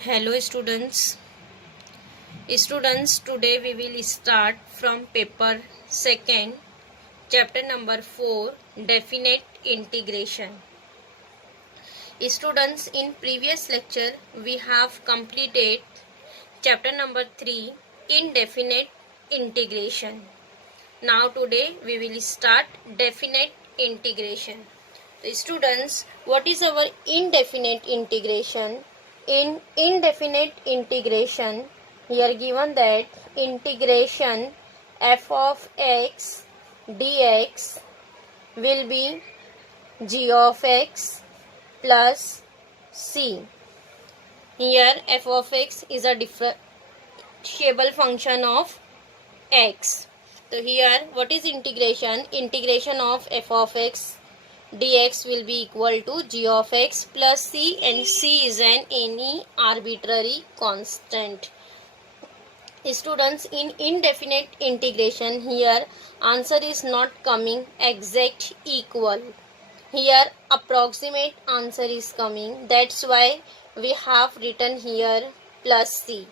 Hello students. Students, today we will start from paper 2nd, chapter number 4, definite integration. Students, in previous lecture we have completed chapter number 3, indefinite integration. Now today we will start definite integration. So students, what is our indefinite integration? In indefinite integration, here given that integration f of x dx will be g of x plus c. Here f of x is a differentiable function of x. So here what is integration? Integration of f of x dx will be equal to g of x plus c, and c is any arbitrary constant. Students, in indefinite integration, here answer is not coming exact equal. Here approximate answer is coming. That's why we have written here plus c.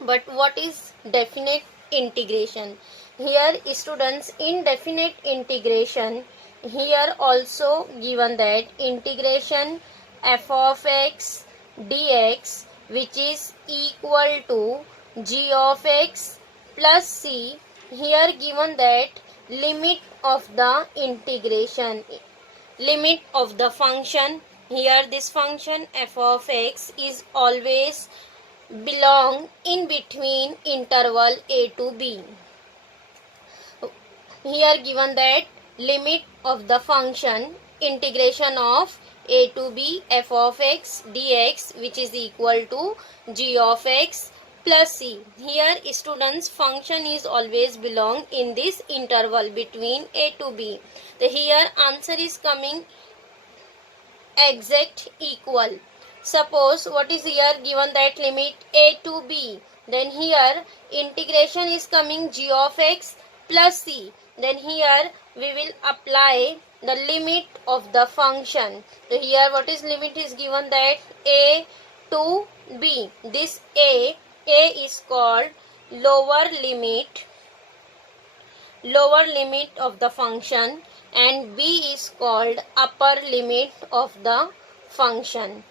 But what is definite integration? Here students, in definite integration, here also given that integration f of x dx which is equal to g of x plus c. Here given that limit of the integration, limit of the function, here this function f of x is always belong in between interval a to b. Here given that limit of the function integration of a to b f of x dx which is equal to g of x plus c. Here students, function is always belong in this interval between a to b. So here answer is coming exact equal. Suppose what is here given that limit a to b, then here integration is coming g of x plus c. Then here we will apply the limit of the function. So here what is limit is given that a to b. This a is called lower limit of the function, and b is called upper limit of the function.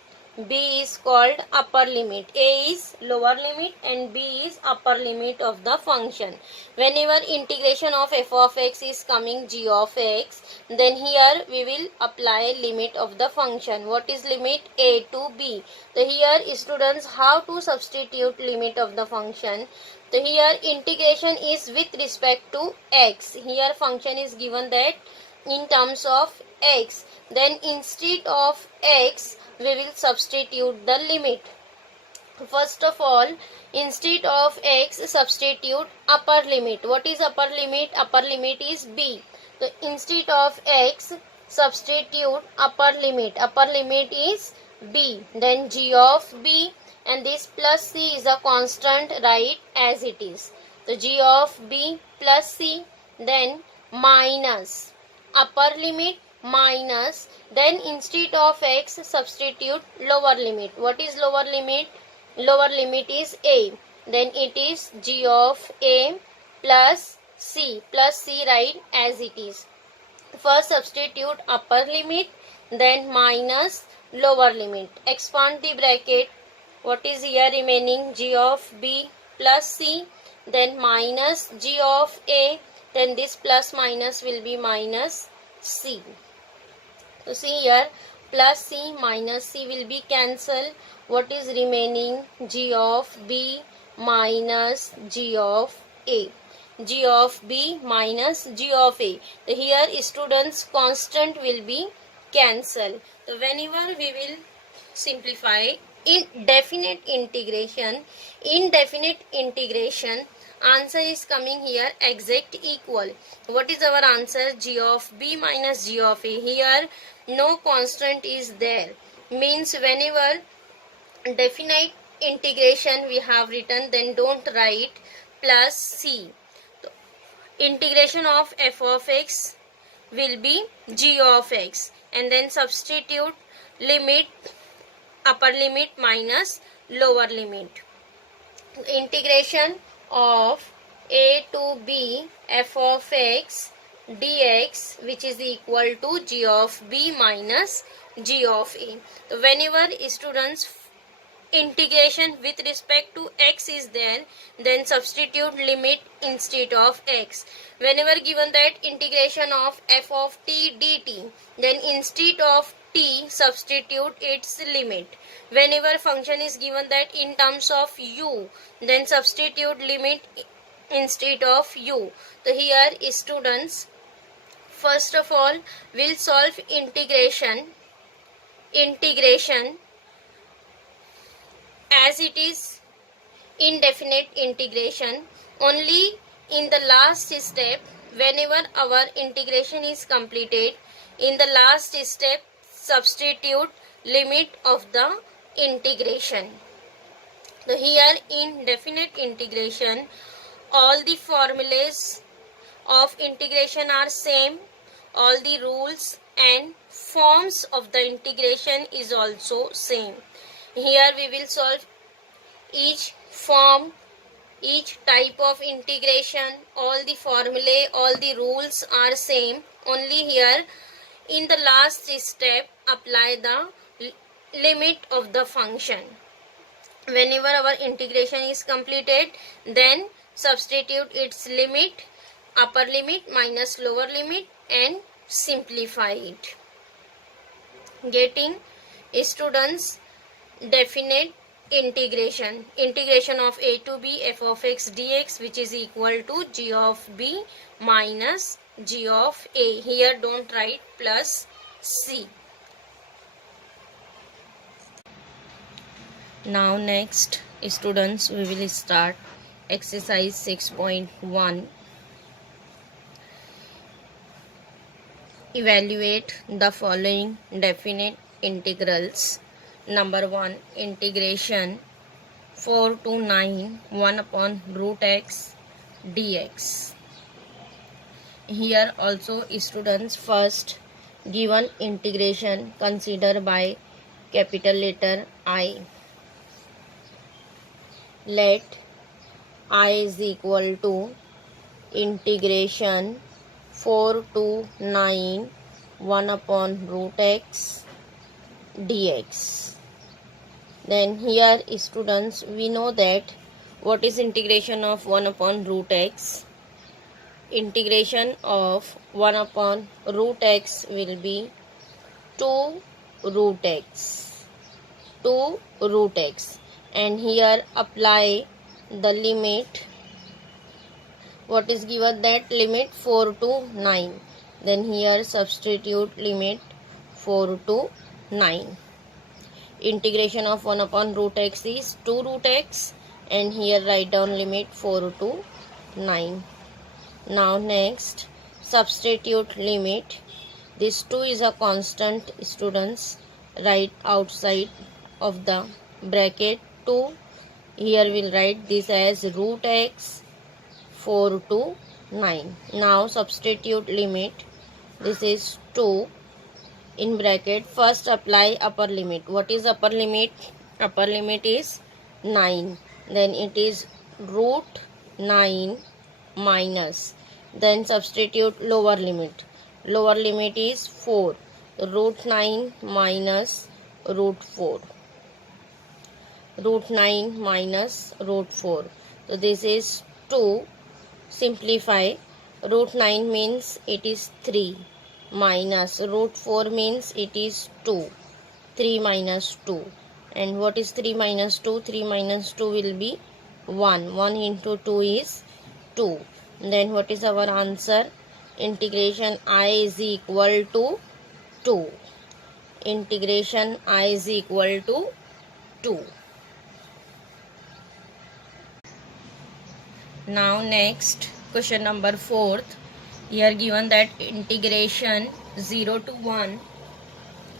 B is called upper limit. A is lower limit and B is upper limit of the function. Whenever integration of f of x is coming g of x, then here we will apply limit of the function. What is limit? A to b. So here students, how to substitute limit of the function? So here integration is with respect to x. Here function is given that in terms of x. Then instead of x, we will substitute the limit. First of all, instead of x, substitute upper limit. What is upper limit? Upper limit is b. So instead of x, substitute upper limit. Upper limit is b. Then g of b, and this plus c is a constant, write as it is. So g of b plus c, then minus upper limit minus, then instead of x substitute lower limit. What is lower limit? Lower limit is a, then it is g of a plus c. Plus c, write as it is. First substitute upper limit, then minus lower limit. Expand the bracket. What is here remaining? G of b plus c, then minus g of a, then this plus minus will be minus c. So see here, plus c minus c will be cancelled. What is remaining? G of b minus g of a. G of b minus g of a. So here students, constant will be cancelled. So whenever we will simplify indefinite integration, answer is coming here exact equal. What is our answer? G of b minus g of a. Here no constant is there, means whenever definite integration we have written, then don't write plus c. So, integration of f of x will be g of x, and then substitute limit upper limit minus lower limit. Integration of a to b f of x dx, which is equal to g of b minus g of a. So whenever students integration with respect to x is there, then substitute limit instead of x. Whenever given that integration of f of t dt, then instead of t substitute its limit. Whenever function is given that in terms of u, then substitute limit instead of u. So here students first of all will solve integration as it is indefinite integration. Only in the last step, whenever our integration is completed, in the last step substitute limit of the integration. So here in definite integration, all the formulas of integration are same, all the rules and forms of the integration is also same. Here we will solve each form, each type of integration, all the formulae, all the rules are same. Only here in the last step apply the limit of the function. Whenever our integration is completed, then substitute its limit, upper limit minus lower limit, and simplify it. Getting students definite integration of a to b f of x dx, which is equal to g of b minus g of a. Here don't write plus c. Now next students, we will start exercise 6.1. Evaluate the following definite integrals. Number 1, integration 4 to 9 1 upon root x dx. Here also students first given integration consider by capital letter I. Let I is equal to integration 4 to 9 1 upon root x dx. Then here students, we know that what is integration of 1 upon root x. Integration of 1 upon root x will be 2 root x. And here apply the limit. What is given that limit 4 to 9. Then here substitute limit 4 to 9. Integration of 1 upon root x is 2 root x, and here write down limit 4 to 9. Now next substitute limit. This 2 is a constant students, write outside of the bracket 2. Here we'll write this as root x 4 to 9. Now substitute limit. This is 2 in bracket. First apply upper limit. What is upper limit? Upper limit is 9. Then it is root 9 minus. Then substitute lower limit. Lower limit is 4. Root 9 minus root 4. Root 9 minus root 4. So this is 2. Simplify. Root 9 means it is 3. Minus root 4 means it is 2. 3 minus 2. And what is 3 minus 2? 3 minus 2 will be 1. 1 into 2 is 2. Then what is our answer? Integration I is equal to 2. Integration I is equal to 2. Now next question number 4th. Here given that integration 0 to 1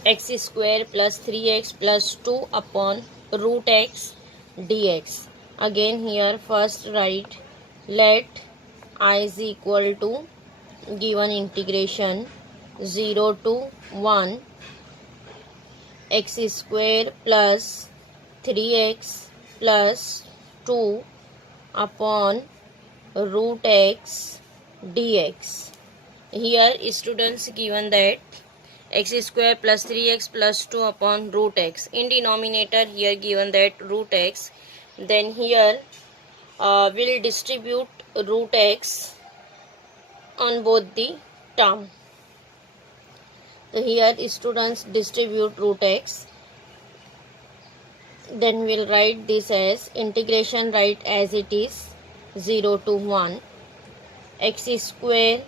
x square plus 3x plus 2 upon root x dx. Again here first write let I is equal to given integration 0 to 1 x square plus 3x plus 2 upon root x dx. Here students given that x square plus 3x plus 2 upon root x. In denominator here given that root x. Then here we'll distribute root x on both the term. So here students distribute root x. Then we'll write this as integration, write as it is 0 to 1 x square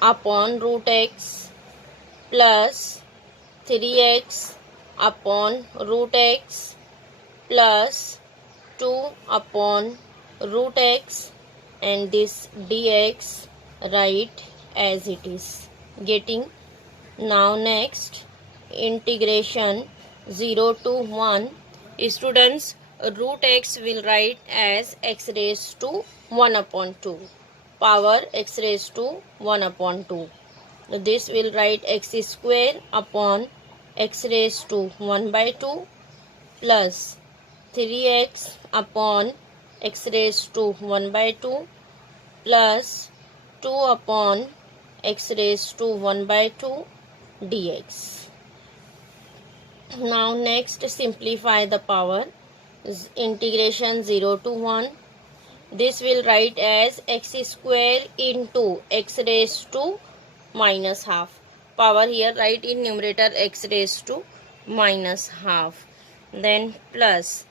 upon root x plus 3x upon root x plus 2 upon root x, and this dx write as it is. Getting? Now next integration 0 to 1. Students, root x will write as x raised to 1 upon 2. Power x raised to 1 upon 2. This will write x square upon x raised to 1 by 2 plus 3x upon x raised to 1 by 2 plus 2 upon x raised to 1 by 2 dx. Now next simplify the power. Integration 0 to 1. This will write as x square into x raised to minus half. Power here write in numerator x raised to minus half. Then plus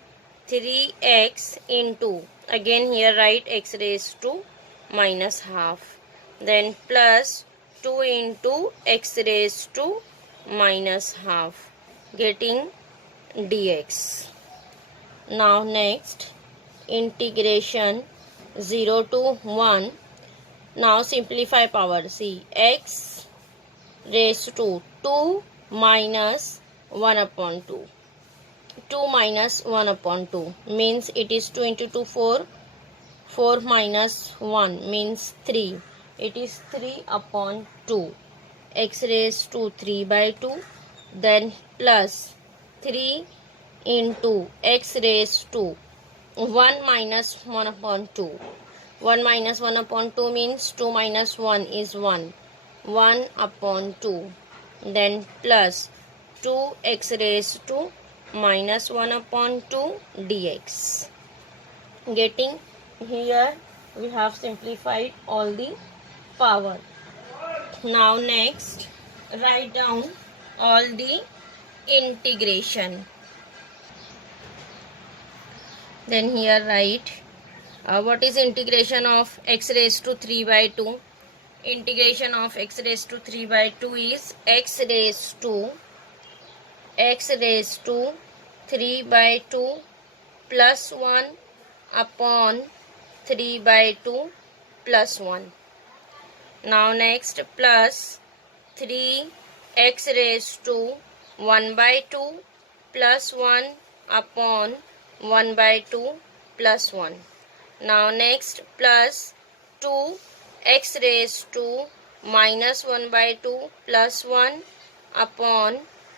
3x into, again here write x raised to minus half. Then plus 2 into x raised to minus half. Getting dx. Now next integration 0 to 1. Now simplify power. See, x raised to 2 minus 1 upon 2. 2 minus 1 upon 2 means it is 2 into 2 4. 4 minus 1 means 3. It is 3 upon 2. X raised to 3 by 2. Then plus 3 into x raised to 1 minus 1 upon 2. 1 minus 1 upon 2 means 2 minus 1 is 1. 1 upon 2. Then plus 2x raised to minus 1 upon 2 dx. Getting? Here we have simplified all the power. Now next write down all the integration. Then here write what is integration of x raised to 3 by 2. Integration of x raised to 3 by 2 is x raised to 3 by 2 plus 1 upon 3 by 2 plus 1. Now next plus 3 x raised to 1 by 2 plus 1 upon 1 by 2 plus 1. Now next plus 2 x raised to minus 1 by 2 plus 1 upon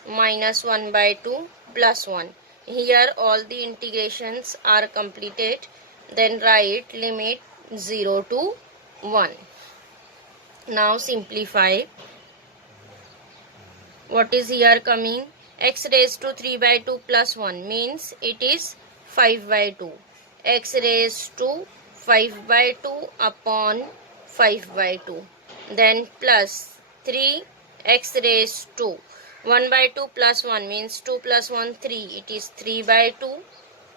minus 1 by 2 plus 1. Here all the integrations are completed. Then write limit 0 to 1. Now simplify. What is here coming? X raised to 3 by 2 plus 1 means it is 5 by 2. X raised to 5 by 2 upon 5 by 2. Then plus 3 x raised to 1 by 2 plus 1 means 2 plus 1 3. It is 3 by 2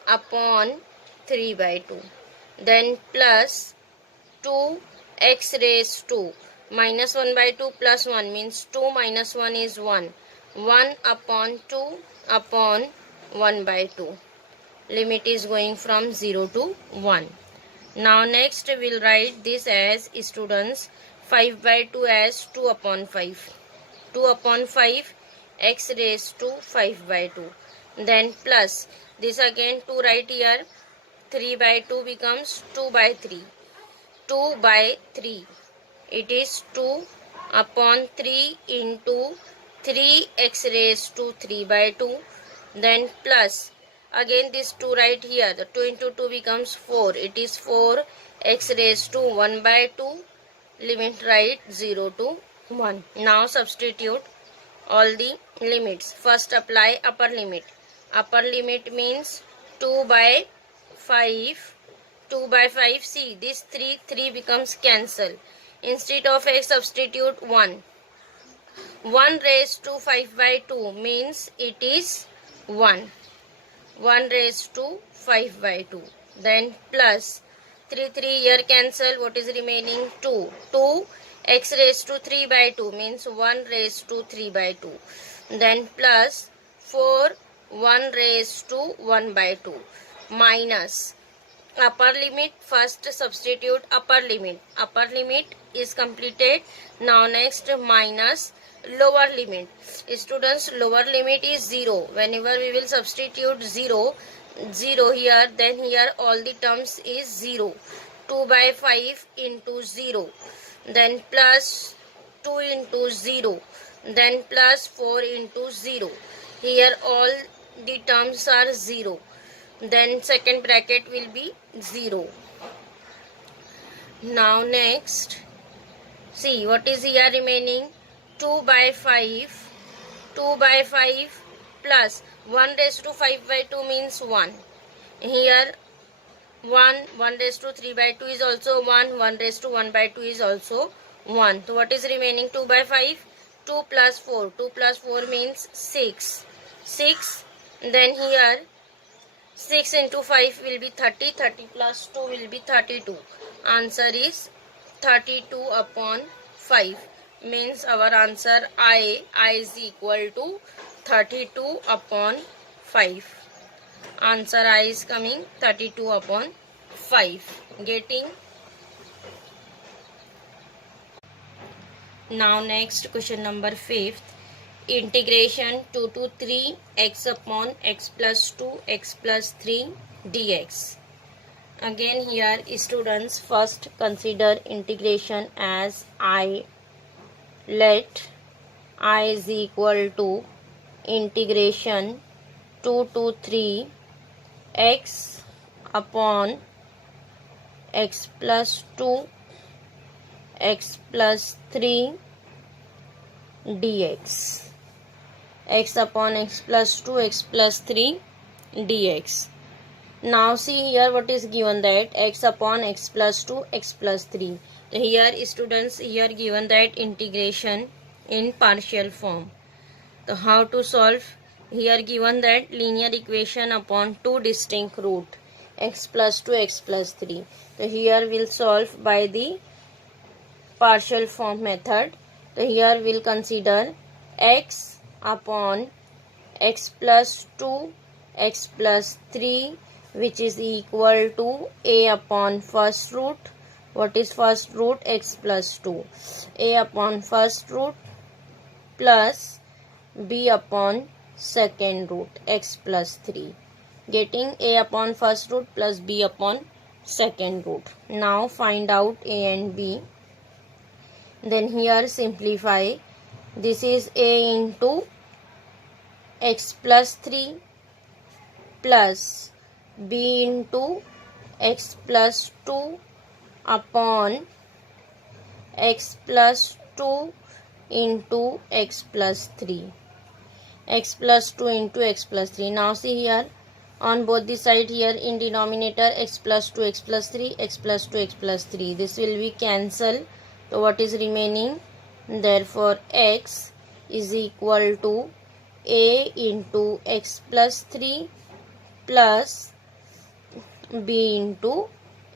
upon 3 by 2. Then plus 2 x raised to minus 1 by 2 plus 1 means 2 minus 1 is 1. 1 upon 2 upon 1 by 2. Limit is going from 0 to 1. Now next we will write this as students 5 by 2 as 2 upon 5. 2 upon 5 x raised to 5 by 2. Then plus this again 2 right here. 3 by 2 becomes 2 by 3. 2 by 3. It is 2 upon 3 into 3x raised to 3 by 2, then plus again this 2 right here, the 2 into 2 becomes 4, it is 4x raised to 1 by 2, limit right 0 to 1. Now substitute all the limits. First apply upper limit. Upper limit means 2 by 5. 2 by 5, see this 3 becomes cancel. Instead of x substitute 1. 1 raised to 5 by 2 means it is 1. 1 raised to 5 by 2. Then plus 3 here cancel. What is remaining? 2. 2 x raised to 3 by 2 means 1 raised to 3 by 2. Then plus 4 1 raised to 1 by 2 minus upper limit. First substitute upper limit. Upper limit is completed. Now next minus lower limit. Students, lower limit is 0. Whenever we will substitute 0 here, then here all the terms is 0. 2 by 5 into 0, then plus 2 into 0, then plus 4 into 0. Here all the terms are 0. Then second bracket will be 0. Now next, see what is here remaining? 2 by 5. 2 by 5 plus 1 raised to 5 by 2 means 1. Here 1 raised to 3 by 2 is also 1. 1 raised to 1 by 2 is also 1. So what is remaining? 2 by 5. 2 plus 4. 2 plus 4 means 6. 6. Then here 6 into 5 will be 30. 30 plus 2 will be 32. Answer is 32 upon 5. Means our answer I is equal to 32 upon 5. Answer I is coming 32 upon 5. Getting? Now next question number 5th. Integration 2 to 3 x upon x plus 2 x plus 3 dx. Again here students first consider integration as I. Let I is equal to integration 2 to 3 x upon x plus 2 x plus 3 dx. X upon x plus 2 x plus 3 dx. Now see here what is given, that x upon x plus 2 x plus 3. So here students, here given that integration in partial form. So how to solve? Here given that linear equation upon two distinct root x plus 2 x plus 3. So here we'll solve by the partial form method. So here we'll consider x upon x plus 2 x plus 3, which is equal to a upon first root. What is first root? X plus 2. A upon first root plus b upon second root x plus 3. Getting a upon first root plus b upon second root. Now find out a and b. Then here simplify. This is a into x plus 3 plus b into x plus 2 upon x plus 2 into x plus 3. X plus 2 into x plus 3. Now see here on both the side, here in denominator x plus 2 x plus 3 x plus 2 x plus 3. This will be cancel. So what is remaining? Therefore x is equal to a into x plus 3 plus b into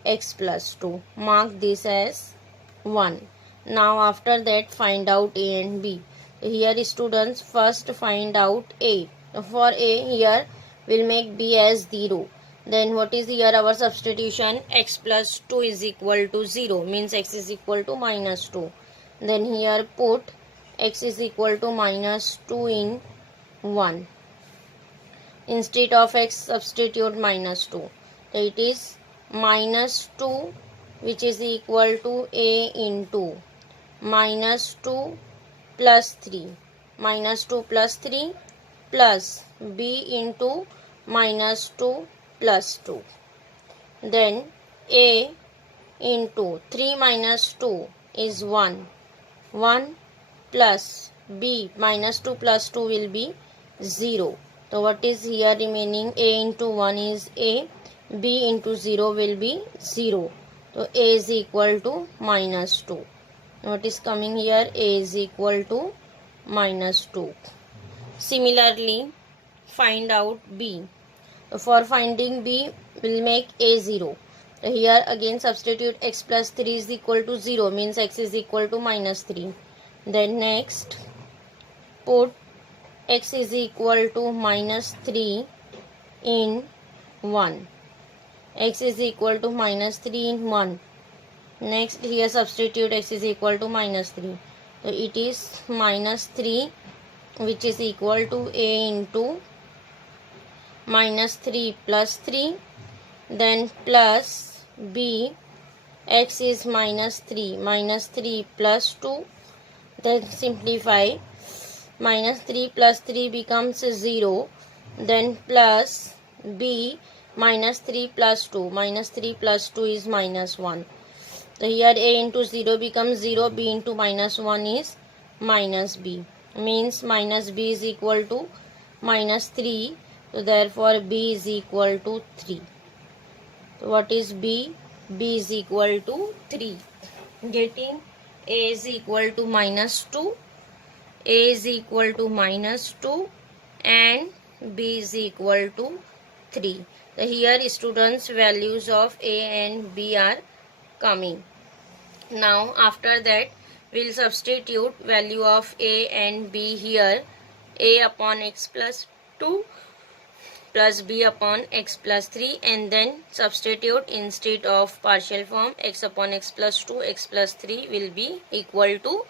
x plus 2. Mark this as 1. Now after that find out a and b. Here students first find out a. For a here we'll make b as 0. Then what is here our substitution? X plus 2 is equal to 0, means x is equal to minus 2. Then here put x is equal to minus 2 in 1. Instead of x substitute minus 2. So it is minus 2, which is equal to a into minus 2 plus 3. minus 2 plus 3 plus b into minus 2 plus 2. Then a into 3 minus 2 is 1. 1 plus b minus 2 plus 2 will be 0. So what is here remaining? A into 1 is a, b into 0 will be 0. So a is equal to minus 2. What is coming here? A is equal to minus 2. Similarly, find out b. For finding b, we'll make a 0. So here again substitute x plus 3 is equal to 0, means x is equal to minus 3. Then next put x is equal to minus 3 in 1. X is equal to minus 3 in 1. Next here substitute x is equal to minus 3. So it is minus 3, which is equal to a into minus 3 plus 3, then plus b, x is minus 3 plus 2, then simplify, minus 3 plus 3 becomes 0, then plus b minus 3 plus 2, minus 3 plus 2 is minus 1. So here a into 0 becomes 0, b into minus 1 is minus b, means minus b is equal to minus 3. So therefore b is equal to 3. So what is b? B is equal to 3. Getting a is equal to minus 2, a is equal to minus 2 and b is equal to 3. So here students values of a and b are coming. Now after that we'll substitute value of a and b here. A upon x plus 2 plus b upon x plus 3, and then substitute instead of partial form x upon x plus 2, x plus 3 will be equal to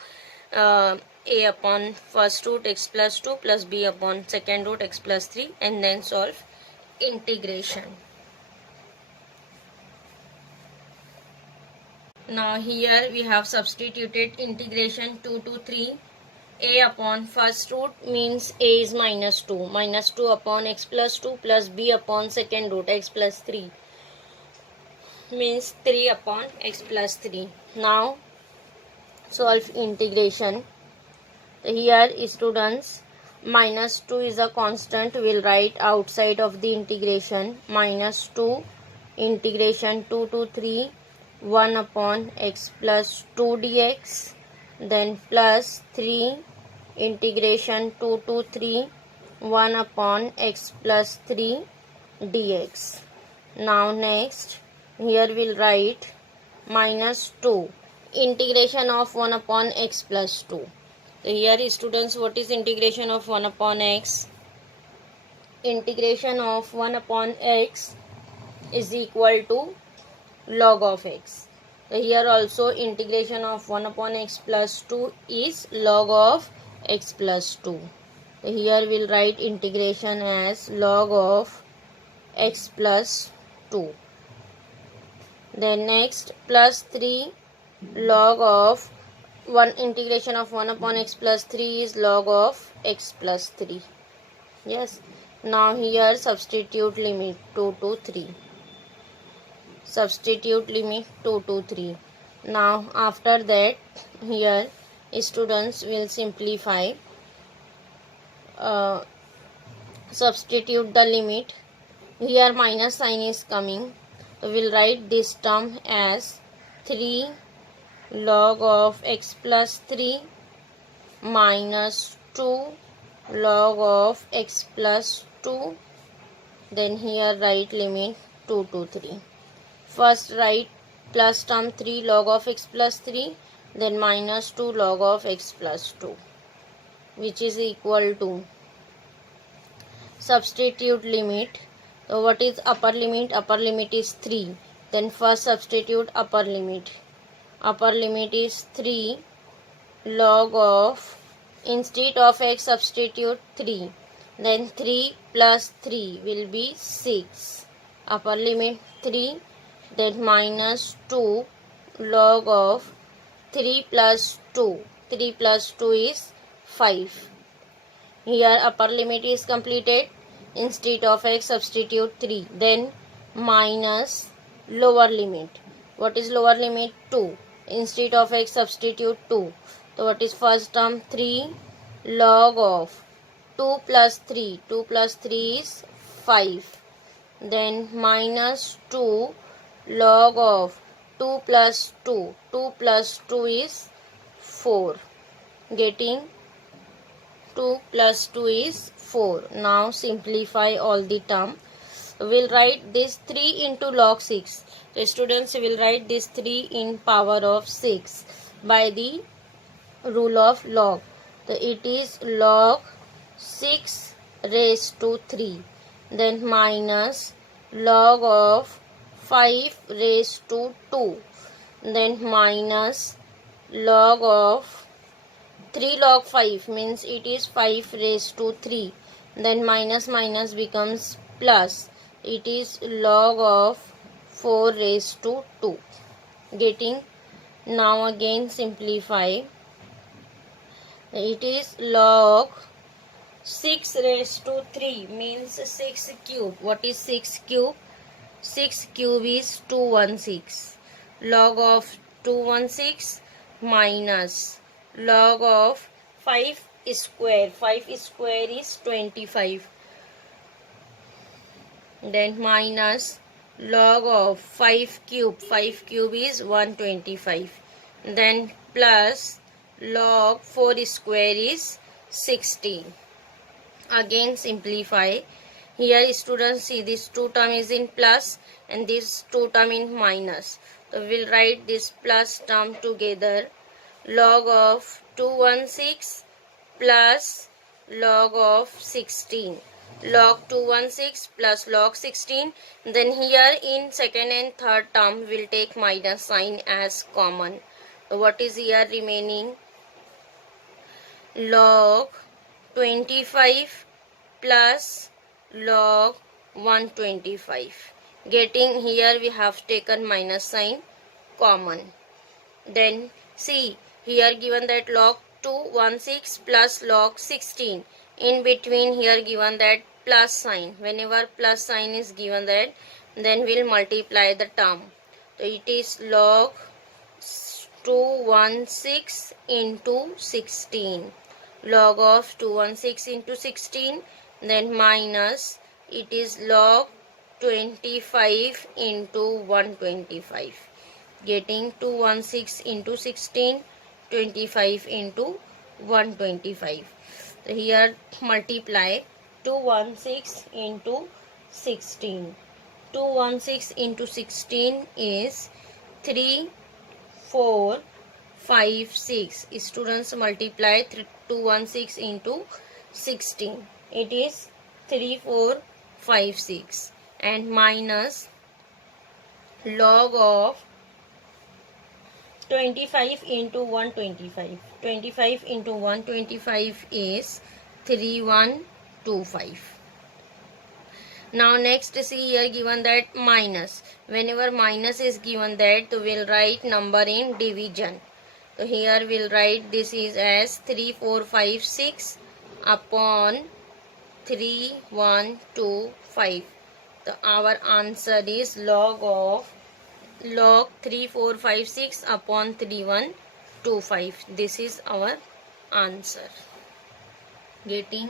a upon first root x plus 2 plus b upon second root x plus 3, and then solve integration. Now here we have substituted integration 2 to 3. A upon first root means a is minus 2. Minus 2 upon x plus 2 plus b upon second root x plus 3 means 3 upon x plus 3. Now solve integration. Here students, minus 2 is a constant. We'll write outside of the integration. Minus 2 integration 2 to 3 1 upon x plus 2 dx, then plus 3 integration 2 to 3 1 upon x plus 3 dx. Now next here we'll write minus 2 integration of 1 upon x plus 2. So here students, what is integration of 1 upon x? Integration of 1 upon x is equal to log of x. So here also integration of 1 upon x plus 2 is log of x plus 2. So here we'll write integration as log of x plus 2. Then next plus 3 log of 1 integration of 1 upon x plus 3 is log of x plus 3. Yes. Now here substitute limit 2 to 3. Substitute limit 2 to 3. Now after that here students will simplify, substitute the limit. Here minus sign is coming, so we'll write this term as 3 log of x plus 3 minus 2 log of x plus 2. Then here write limit 2 to 3. First write plus term 3 log of x plus 3, then minus 2 log of x plus 2, which is equal to, substitute limit. So what is upper limit? Upper limit is 3. Then first substitute upper limit. Upper limit is 3 log of, instead of x substitute 3. Then 3 plus 3 will be 6. Upper limit 3. Then minus 2 log of 3 plus 2. 3 plus 2 is 5. Here upper limit is completed. Instead of x substitute 3. Then minus lower limit. What is lower limit? 2. Instead of x substitute 2. So what is first term? 3 log of 2 plus 3. 2 plus 3 is 5. Then minus 2 log of 2 plus 2. 2 plus 2 is 4. Getting 2 plus 2 is 4. Now simplify all the term. We'll write this 3 into log 6. So students will write this 3 in power of 6 by the rule of log. So it is log 6 raised to 3. Then minus log of 5 raised to 2. Then minus log of 3 log 5 means it is 5 raised to 3. Then minus minus becomes plus. It is log of 4 raised to 2. Getting? Now again simplify. It is log 6 raised to 3 means 6 cube. What is 6 cube? 6 cube is 216. Log of 216 minus log of 5 square. 5 square is 25. Then minus log of 5 cube. 5 cube is 125. Then plus log 4 square is 16. Again simplify. Here students see this 2 term is in plus and this 2 term in minus. So we'll write this plus term together. Log of 216 plus log of 16. Log 216 plus log 16. Then here in second and third term we'll take minus sign as common. So what is here remaining? Log 25 plus log 125. Getting here we have taken minus sign common. Then see here given that log 216 plus log 16. In between here given that plus sign. Whenever plus sign is given that, then we'll multiply the term. So it is log 216 into 16. Log of 216 into 16. Then minus it is log 25 into 125. Getting 216 into 16. 25 into 125. So here multiply 216 into 16. 216 into 16 is 3, 4, 5, 6. Students multiply 216 into 16. It is 3, 4, 5, 6. And minus log of 25 into 125. 25 into 125 is 3125. Now next see here given that minus. Whenever minus is given that, we'll write number in division. So here we'll write this is as 3, 4, 5, 6 upon 3, 1, 2, 5. So our answer is log 3, 4, 5, 6 upon 3, 1, 2, 5. This is our answer. Getting?